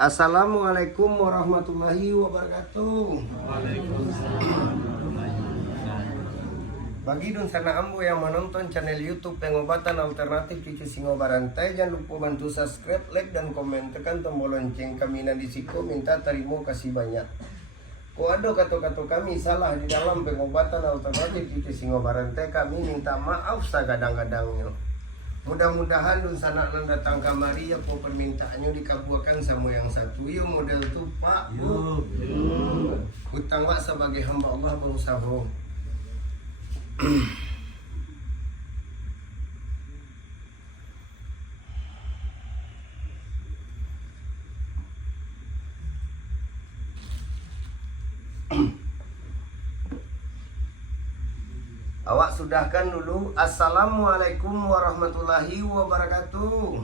Assalamualaikum warahmatullahi wabarakatuh. Bagi dun sana ambo yang menonton channel YouTube Pengobatan Alternatif Cucu Singo Barantai, jangan lupa bantu subscribe, like, dan komen. Tekan tombol lonceng. Kami Nadisiko minta terima kasih banyak. Kalau ada kata-kata kami salah di dalam Pengobatan Alternatif Cucu Singo Barantai, kami minta maaf sagadang-gadangnya. Mudah-mudahan dun sana datang kamari ya po permintaannya dikabulkan sama yang satu. Yuk model tuh Pak. Utang Pak sebagai hamba Allah berusaha. Awak sudahkan dulu. Assalamualaikum warahmatullahi wabarakatuh.